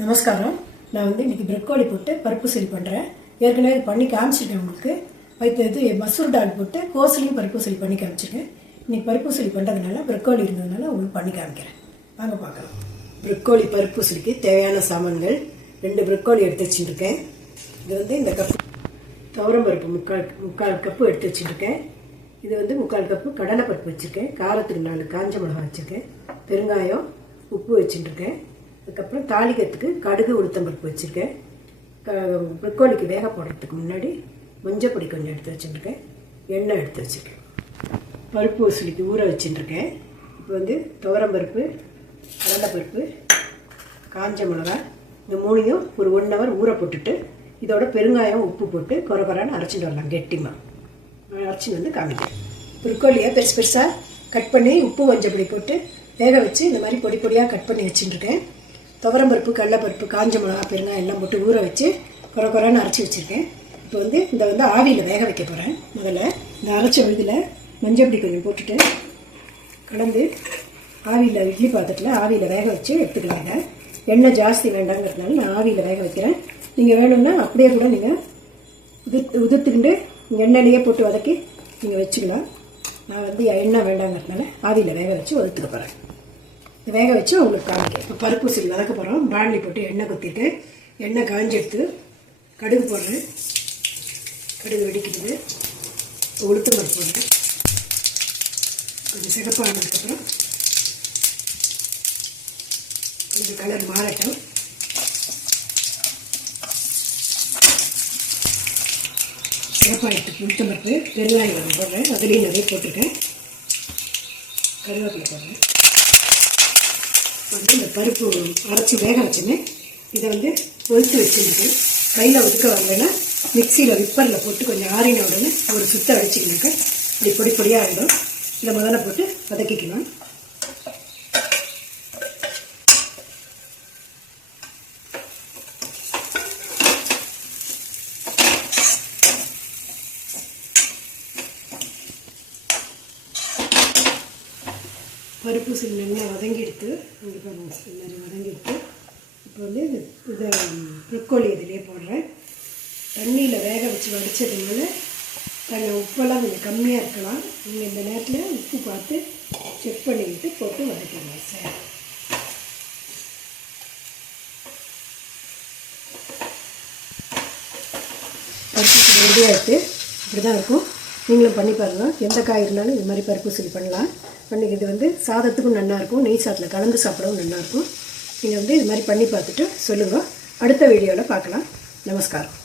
நமஸ்காரம். நான் இன்னைக்கு ப்ரொக்கோலி போட்டு பருப்பு சரி பண்ணுறேன். ஏற்கனவே பண்ணி காமிச்சிருக்கேன் உங்களுக்கு. இது மசூர் டால் போட்டு கோசலையும் பருப்பு சரி பண்ணி காமிச்சிருக்கேன். இன்னைக்கு பருப்பு சரி பண்ணுறதுனால ப்ரொக்கோலி இருந்ததுனால உங்களுக்கு பண்ணி காமிக்கிறேன். வாங்க பார்க்கலாம். ப்ரொக்கோலி பருப்பு சரிக்கு தேவையான சாமான்கள் 2 ப்ரொக்கோலி எடுத்து வச்சுருக்கேன். இது இந்த கப்பு துவரம் பருப்பு முக்கால் கப்பு எடுத்து வச்சுருக்கேன். இது 3/4 கப்பு கடலை பருப்பு வச்சுருக்கேன். காரத்துக்கு 4 காஞ்ச மிளகாய் வச்சுருக்கேன். பெருங்காயம், உப்பு வச்சுருக்கேன். அதுக்கப்புறம் தாளிக்கிறதுக்கு கடுகு உளுத்தம்பருப்பு வச்சுருக்கேன். ப்ரொக்கோலிக்கு வேக போடுறதுக்கு முன்னாடி மஞ்சள் பொடி கொஞ்சம் எடுத்து வச்சுருக்கேன். எண்ணெய் எடுத்து வச்சுருக்கேன். பருப்பு உசிலிக்கு ஊற வச்சுருக்கேன். இப்போ துவரம் பருப்பு, கடலைப்பருப்பு, காஞ்ச மிளகாய் இந்த 3ஐயும் ஒரு 1 ஹவர் ஊற போட்டுட்டு இதோட பெருங்காயம் உப்பு போட்டு கொரன்னு அரைச்சிட்டு வரலாம். கெட்டிமாக அரைச்சிட்டு காமிக்கிறேன். ப்ரொக்கோலியை பெருசு பெருசாக கட் பண்ணி உப்பு மஞ்சள் பொடி போட்டு வேக வச்சு இந்த மாதிரி பொடி பொடியாக கட் பண்ணி வச்சுட்டுருக்கேன். துவரம்பருப்பு, கடலைப்பருப்பு, காஞ்ச மிளகா, பெருங்காயம் எல்லாம் போட்டு ஊற வச்சு கொரன்னு அரைச்சி வச்சுருக்கேன். இப்போ இந்த ஆவியில் வேக வைக்க போகிறேன். முதல்ல இந்த அரைச்ச விழுதில் மஞ்சள் பொடி கொஞ்சம் போட்டுட்டு கலந்து ஆவியில் இட்லி பாத்திரத்தில் ஆவியில் வேக வச்சு எடுத்துக்கலாங்க. எண்ணெய் ஜாஸ்தி வேண்டாங்கிறதுனால நான் ஆவியில் வேக வைக்கிறேன். நீங்கள் வேணும்னா அப்படியே கூட நீங்கள் உதிர்த்துக்கிட்டு எண்ணெயிலேயே போட்டு வதக்கி நீங்கள் வச்சுக்கலாம். நான் எண்ணெய் வேண்டாங்கிறதுனால ஆவியில் வேக வச்சு உதுத்துக்க போகிறேன். வேக வச்சு உங்களுக்கு காமிக்கிறேன். இப்போ பருப்பு சரி வதக்க போகிறோம். பாண்டி போட்டு எண்ணெய் குத்திட்டு எண்ணெய் காஞ்சி எடுத்து கடுகு போடுறேன். கடுகு வெடிக்கிறது. உளுத்தம் பருப்பு போடுறேன். கொஞ்சம் சிகப்பானதுக்கப்புறம் கொஞ்சம் கலர் மாறட்டும். சிகப்பாயிட்டு உளுத்தம் பருப்பு, பெருங்காயம் கொஞ்சம் போடுறேன். அதுலேயும் நிறைய போட்டுருக்கேன். கருவேப்பிலை போடுறேன். இந்த பருப்பு அரைச்சி வேக வச்சுன்னு இதை ஒதுத்து வச்சுருக்கேன். கையில் ஒதுக்க வரலைன்னா மிக்சியில் விப்பரில் போட்டு கொஞ்சம் ஆறின உடனே ஒரு சுத்தம் அடிச்சிக்கணுக்க இப்படி பொடி பொடியாக ஆகிடும். இதை முதல்ல போட்டு வதக்கிக்கலாம். பருப்பு சில நல்லா வதங்கி எடுத்து வதங்கி எடுத்து இப்போ இதை ப்ரொக்கோலி இதிலே போடுறேன். தண்ணியில் வேக வச்சு வடித்ததுனால உப்பெல்லாம் கொஞ்சம் கம்மியாக இருக்கலாம். நீங்கள் இந்த நேரத்தில் உப்பு பார்த்து செக் பண்ணிக்கிட்டு போட்டு வதக்கிடலாம் சார். பருப்பு ரெடியாக எடுத்து இப்படி தான் இருக்கும். நீங்களும் பண்ணி பாருங்கள். எந்த காய் இருந்தாலும் இது மாதிரி பருப்பு சரி பண்ணலாம். பண்ணிக்கிறது சாதத்துக்கும் நல்லாயிருக்கும். நெய் சாதத்தில் கலந்து சாப்பிடவும் நல்லாயிருக்கும். நீங்கள் இது மாதிரி பண்ணி பார்த்துட்டு சொல்லுங்கள். அடுத்த வீடியோவில் பார்க்கலாம். நமஸ்காரம்.